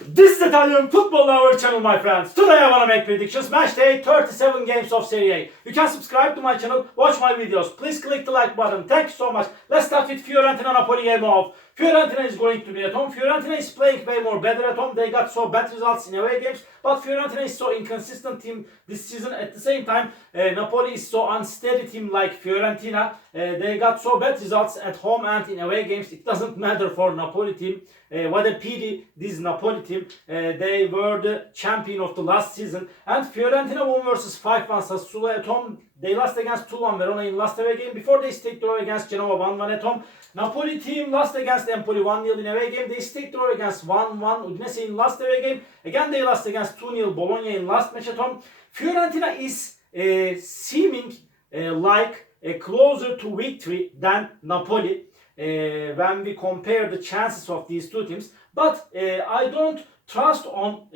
This is Italian Football Lover channel, my friends. Today I want to make predictions. Match day, 37 games of Serie A. You can subscribe to my channel, watch my videos. Please click the like button. Thank you so much. Let's start with Fiorentina Napoli game off. Fiorentina is going to be at home. Fiorentina is playing way more better at home. They got so bad results in away games. But Fiorentina is so inconsistent team this season. At the same time, Napoli is so unsteady team like Fiorentina. They got so bad results at home and in away games. It doesn't matter for Napoli team. What a pity this Napoli team. They were the champion of the last season. And Fiorentina won versus 5-1 Sassuolo at home. They lost against 2-1 Verona in last away game. Before they stayed draw against Genoa 1-1 at home. Napoli team lost against Empoli 1-0 in away game. They stayed draw against 1-1 Udinese in last away game. Again they lost against 2-0 Bologna in last match at home. Fiorentina is seeming like closer to victory than Napoli when we compare the chances of these two teams. But I don't trust on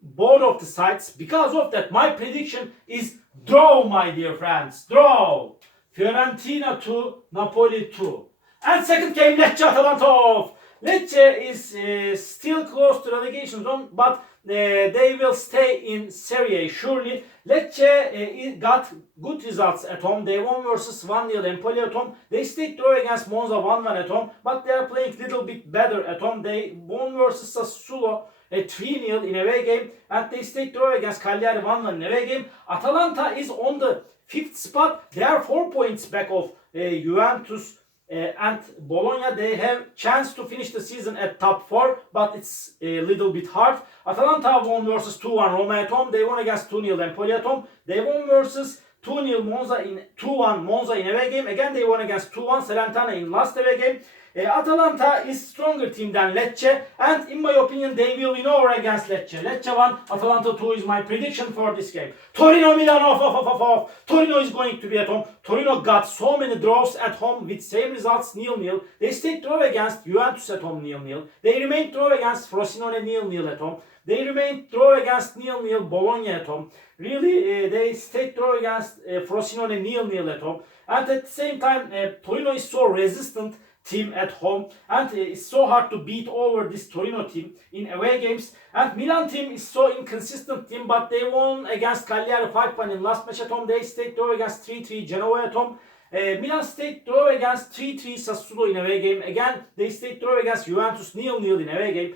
both of the sides. Because of that, my prediction is draw, my dear friends. Draw. Fiorentina 2, Napoli 2. And second game, Lecce Atalanta off. Lecce is still close to relegation zone, but they will stay in Serie A surely. Lecce got good results at home. They won versus 1-0 Empoli at home. They stayed draw against Monza 1-1 at home, but they are playing a little bit better at home. They won versus Sassuolo 3-0 in away game, and they stayed draw against Cagliari 1-1 in away game. Atalanta is on the 5th spot. They are 4 points back of Juventus and Bologna. They have chance to finish the season at top 4, but it's a little bit hard. Atalanta won versus 2-1 Roma at home. They won against 2-0 Empoli at home. They won versus 2-0 Monza in 2-1 Monza in away game. Again they won against 2-1 Salernitana in last away game. Atalanta is stronger team than Lecce, and in my opinion they will win over against Lecce. Lecce 1, Atalanta 2 is my prediction for this game. Torino Milan off. Torino is going to be at home. Torino got so many draws at home with same results 0-0. They stayed draw against Juventus at home 0-0. They remained draw against Frosinone 0-0 at home. They remained draw against 0-0 Bologna at home. Really, they stayed draw against Frosinone 0-0 at home. And at the same time, Torino is so resistant team at home, and it's so hard to beat over this Torino team in away games. And Milan team is so inconsistent team, but they won against Cagliari 5-1 in last match at home. They stayed draw against 3-3 Genoa at home. Milan stayed draw against 3-3 Sassuolo in away game. Again, they stayed draw against Juventus 0-0 in away game.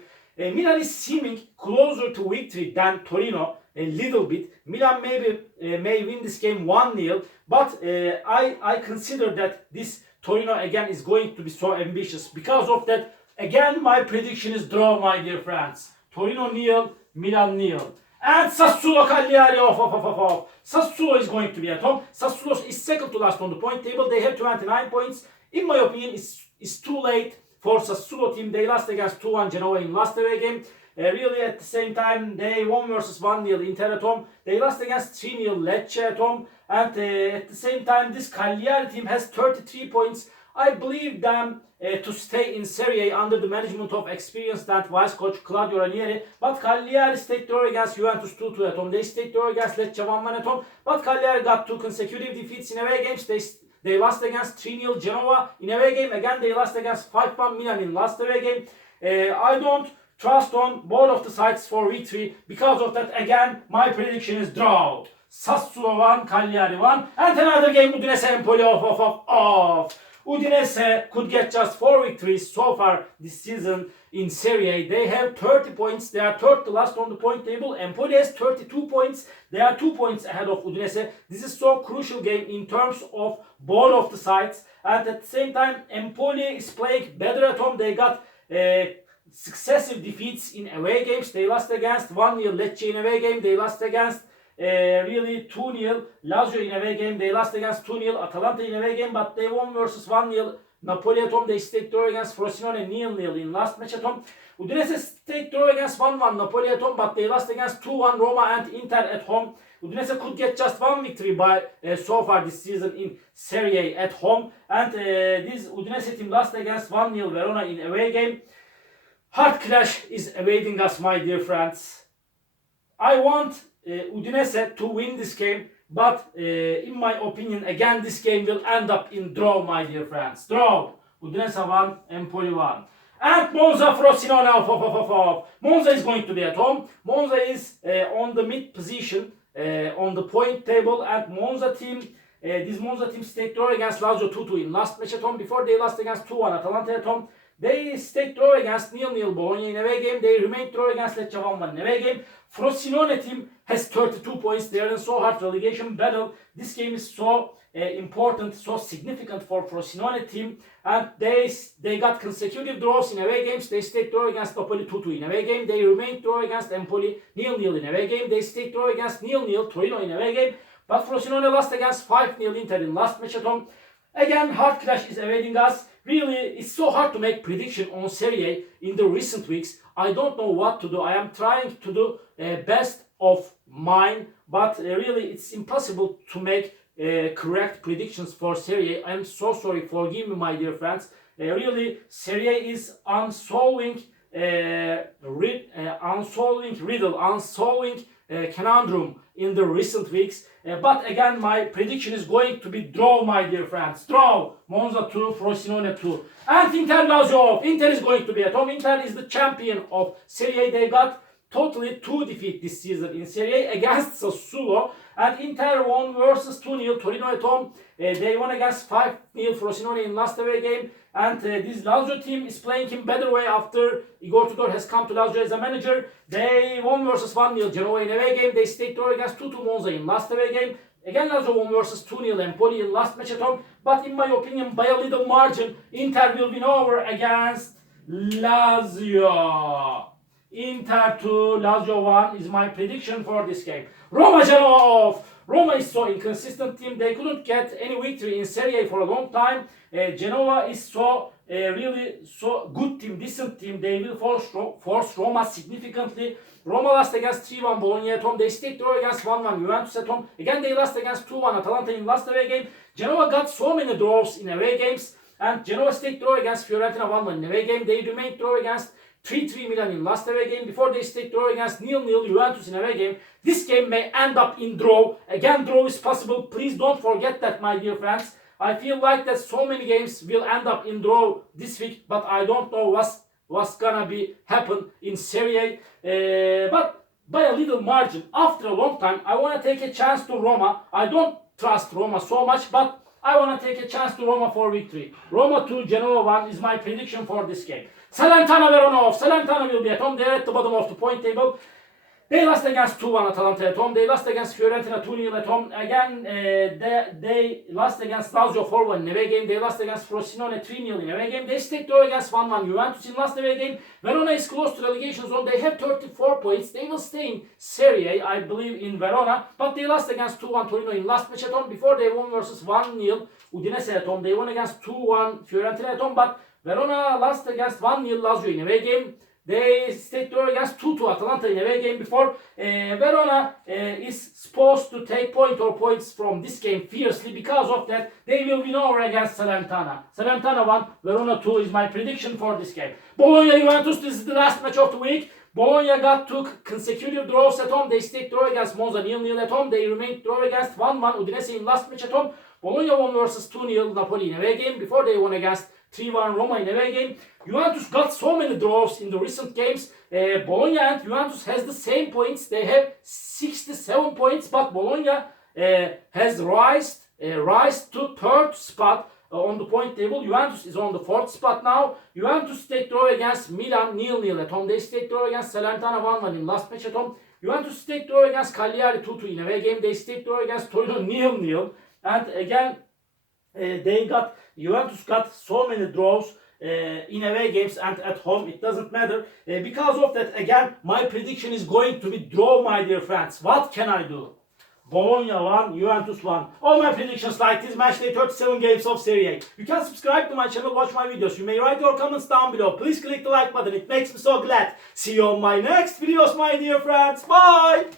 Milan is seeming closer to victory than Torino a little bit. Milan may win this game 1-0, but I consider that this Torino again is going to be so ambitious. Because of that, again my prediction is draw, my dear friends. Torino 0, Milan 0. And Sassuolo Cagliari off. Sassuolo is going to be at home. Sassuolo is second to last on the point table. They have 29 points. In my opinion, it's too late for Sassuolo team. They lost against 2-1 Genoa in last away game. Really at the same time they won versus 1-0 Inter at home. They lost against 3-0 Lecce at home. And at the same time this Cagliari team has 33 points. I believe them to stay in Serie A under the management of experienced and vice coach Claudio Ranieri. But Cagliari stayed draw against Juventus 2-2 at home. They stayed draw against Lecce 1-1 at home. But Cagliari got 2 consecutive defeats in away games. They lost against 3-0 Genoa in away game. Again they lost against 5-1 Milan in last away game. I don't trust on both of the sides for victory. Because of that, again, my prediction is draw. Sassuolo 1, Cagliari 1. And another game, Udinese Empoli off. Udinese could get just 4 victories so far this season in Serie A. They have 30 points. They are third to last on the point table. Empoli has 32 points. They are 2 points ahead of Udinese. This is so crucial game in terms of both of the sides. And at the same time, Empoli is playing better at home. They got successive defeats in away games. They lost against 1-0 Lecce in away game. They lost against really 2-0 Lazio in away game. They lost against 2-0 Atalanta in away game, but they won versus 1-0 Napoli at home. They stayed draw against Frosinone 0-0 in last match at home. Udinese stayed draw against 1-1 Napoli at home, but they lost against 2-1 Roma and Inter at home. Udinese could get just 1 victory by so far this season in Serie A at home. And this Udinese team lost against 1-0 Verona in away game. Hard clash is awaiting us, my dear friends. I want Udinese to win this game, but in my opinion, again, this game will end up in draw, my dear friends. Draw. Udinese 1, Empoli 1. And Monza, Frosinone. Monza is going to be at home. Monza is on the mid position on the point table, and Monza team. This Monza team staked draw against Lazio 2-2 in last match at home. Before they lost against 2-1 Atalanta at home. They staked draw against 0-0 Bologna in away game. They remained draw against Lecce 1-1 in away game. Frosinone team has 32 points. They are in so hard relegation battle. This game is so important, so significant for Frosinone team, and they got consecutive draws in away games. They staked draw against Napoli 2-2 in away game. They remained draw against Empoli 0-0 in away game. They staked draw against 0-0 Torino in away game. But Frosinone lost against 5-0 Inter in last match at home. Again, hard clash is awaiting us. Really, it's so hard to make prediction on Serie A in the recent weeks. I don't know what to do. I am trying to do best of mine, but really it's impossible to make correct predictions for Serie A. I am so sorry. Forgive me, my dear friends. Really, Serie A is unsolving conundrum in the recent weeks. But again, my prediction is going to be draw, my dear friends. Draw. Monza 2, Frosinone 2. And Inter Lazio. Inter is going to be at home. Inter is the champion of Serie A. They got totally 2 defeats this season in Serie A against Sassuolo. And Inter won versus 2-0 Torino at home. They won against 5-0 Frosinone in last away game. And this Lazio team is playing in better way after Igor Tudor has come to Lazio as a manager. They won versus 1-0 Genoa in away game. They stayed draw against 2-2 Monza in last away game. Again, Lazio won versus 2-0 Empoli in last match at home. But in my opinion, by a little margin, Inter will win over against Lazio. Inter 2, Lazio 1 is my prediction for this game. Roma, Genoa off. Roma is so inconsistent team. They couldn't get any victory in Serie A for a long time. Genoa is so really so good team, decent team. They will force Roma significantly. Roma lost against 3-1 Bologna at home. They stayed draw against 1-1 Juventus at home. Again, they lost against 2-1 Atalanta in last away game. Genoa got so many draws in away games. And Genoa stayed draw against Fiorentina 1-1 in away game. They remained draw against 3-3 Milan in last away game before they stayed draw against 0-0 Juventus in away game. This game may end up in draw. Again, draw is possible. Please don't forget that, my dear friends. I feel like that so many games will end up in draw this week, but I don't know what's gonna be happen in Serie A. But by a little margin, after a long time, I wanna take a chance to Roma. I don't trust Roma so much, but I wanna take a chance to Roma for victory. Roma 2, Genoa 1 is my prediction for this game. Salernitana, Verona off. Salernitana will be at home. They are at the bottom of the point table. They lost against 2-1 Atalanta at home. They lost against Fiorentina 2-0 at home. Again, they lost against Lazio 4-1 in away game. They lost against Frosinone 3-0 in away game. They stayed draw against 1-1 Juventus in last away game. Verona is close to relegation zone. They have 34 points. They will stay in Serie A, I believe, in Verona. But they lost against 2-1 Torino in last match at home. Before they won versus 1-0 Udinese at home. They won against 2-1 Fiorentina at home. But Verona lost against 1-0 Lazio in away game. They stayed draw against 2-2 Atalanta in away game before. Verona is supposed to take points from this game fiercely. Because of that, they will win over against Salernitana. Salernitana 1, Verona 2 is my prediction for this game. Bologna, Juventus, this is the last match of the week. Bologna got 2 consecutive draws at home. They stayed draw against Monza 0-0 at home. They remained draw against 1-1 Udinese in last match at home. Bologna won versus 2-0 Napoli in away game before they won against 3-1 Roma in away game. Juventus got so many draws in the recent games. Bologna and Juventus has the same points. They have 67 points, but Bologna has rise to third spot on the point table. Juventus is on the fourth spot now. Juventus stayed draw against Milan 0-0 at home. They stayed draw against Salernitana 1-1 in last match at home. Juventus stayed draw against Cagliari 2-2 in away game. They stayed draw against Torino 0-0. And again, Juventus got so many draws in away games and at home. It doesn't matter. Because of that, again, my prediction is going to be draw, my dear friends. What can I do? Bologna 1, Juventus 1. All my predictions like this match day 37 games of Serie A. You can subscribe to my channel, watch my videos. You may write your comments down below. Please click the like button. It makes me so glad. See you on my next videos, my dear friends. Bye!